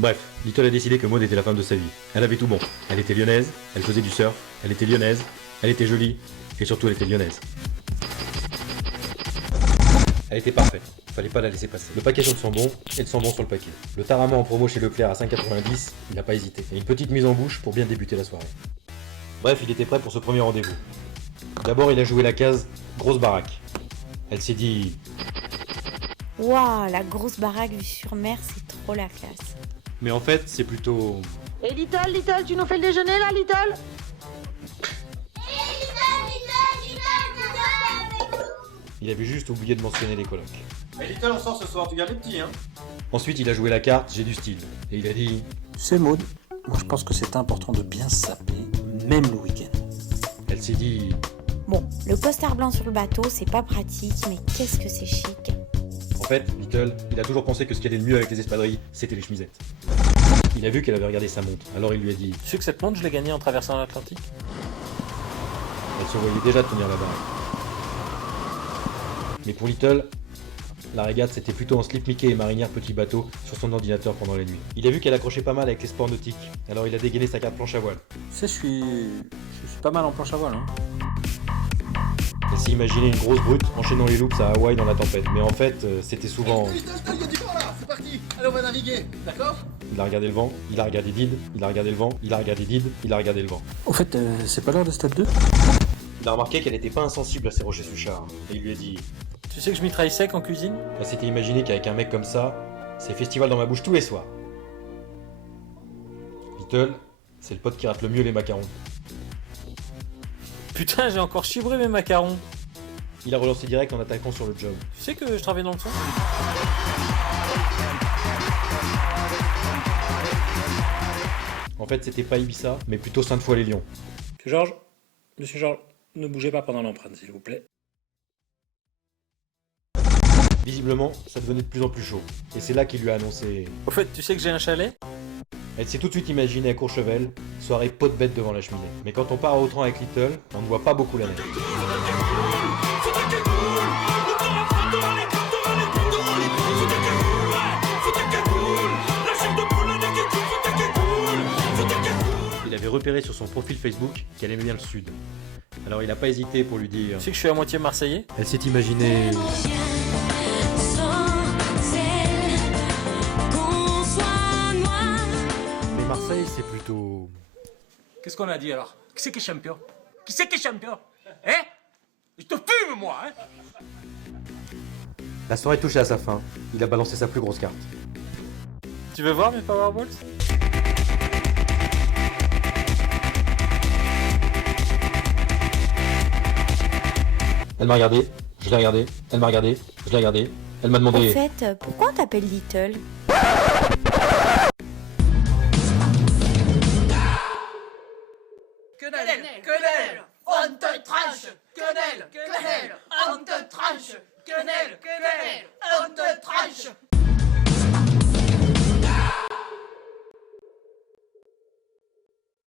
Bref, Little a décidé que Maud était la femme de sa vie. Elle avait tout bon. Elle était lyonnaise, elle faisait du surf, elle était lyonnaise, elle était jolie, et surtout elle était lyonnaise. Elle était parfaite, fallait pas la laisser passer. Le paquet jaune sent bon, et le sent bon sur le paquet. Le tarama en promo chez Leclerc à 5,90, il n'a pas hésité. Et une petite mise en bouche pour bien débuter la soirée. Bref, il était prêt pour ce premier rendez-vous. D'abord, il a joué la case grosse baraque. Elle s'est dit... Waouh, la grosse baraque vue sur mer, c'est trop la classe. Mais en fait, c'est plutôt... Et Little, tu nous fais le déjeuner là, Little? Il avait juste oublié de mentionner les colocs. Mais Little, on sort ce soir, tu gardes les petits, hein? Ensuite, il a joué la carte, j'ai du style. Et il a dit... C'est Maud. Moi, je pense que c'est important de bien se saper, même le week-end. Elle s'est dit... Bon, le costard blanc sur le bateau, c'est pas pratique, mais qu'est-ce que c'est chic. En fait, Little, il a toujours pensé que ce qui allait le mieux avec les espadrilles, c'était les chemisettes. Il a vu qu'elle avait regardé sa montre, alors il lui a dit... Tu sais que cette montre, je l'ai gagnée en traversant l'Atlantique? Elle se voyait déjà tenir la barre. Mais pour Little, la régate c'était plutôt en slip Mickey et marinière petit bateau sur son ordinateur pendant la nuit. Il a vu qu'elle accrochait pas mal avec les sports nautiques, alors il a dégainé sa carte planche à voile. Tu sais, je suis pas mal en planche à voile, hein. Elle s'est imaginé une grosse brute enchaînant les loops à Hawaï dans la tempête, mais en fait c'était souvent... Il y a du vent là, c'est parti. Allez, on va naviguer, d'accord? Il a regardé le vent, il a regardé Did, il a regardé le vent, il a regardé Did, il a regardé le vent. Au fait, c'est pas l'heure de stade 2? Il a remarqué qu'elle n'était pas insensible à ses rochers Suchard, et il lui a dit... Tu sais que je mitraille sec en cuisine? Elle s'était imaginé qu'avec un mec comme ça, c'est festival dans ma bouche tous les soirs. Little, c'est le pote qui rate le mieux les macarons. Putain, j'ai encore chibré mes macarons. Il a relancé direct en attaquant sur le job. Tu sais que je travaille dans le son? En fait, c'était pas Ibiza, mais plutôt Sainte-Foy-les-Lyons. Monsieur Georges, ne bougez pas pendant l'empreinte, s'il vous plaît. Visiblement, ça devenait de plus en plus chaud. Et c'est là qu'il lui a annoncé... Au fait, tu sais que j'ai un chalet? Elle s'est tout de suite imaginée à Courchevel, soirée pot de bête devant la cheminée. Mais quand on part à Autran avec Little, on ne voit pas beaucoup la neige. Il avait repéré sur son profil Facebook qu'elle aimait bien le sud. Alors il n'a pas hésité pour lui dire... Tu sais que je suis à moitié marseillais? Elle s'est imaginée... Mais Marseille, c'est plutôt... Qu'est-ce qu'on a dit alors? Qui c'est qui est champion? Qui c'est qui est champion? Hein? Je te fume, moi, hein? La soirée touchait à sa fin. Il a balancé sa plus grosse carte. Tu veux voir mes Powerballs? Elle m'a regardé, je l'ai regardé, elle m'a regardé, je l'ai regardé, elle m'a Au demandé... fait, pourquoi on t'appelle Little? Quenelle, on te tranche! Quenelle, on te tranche! Quenelle, on te tranche!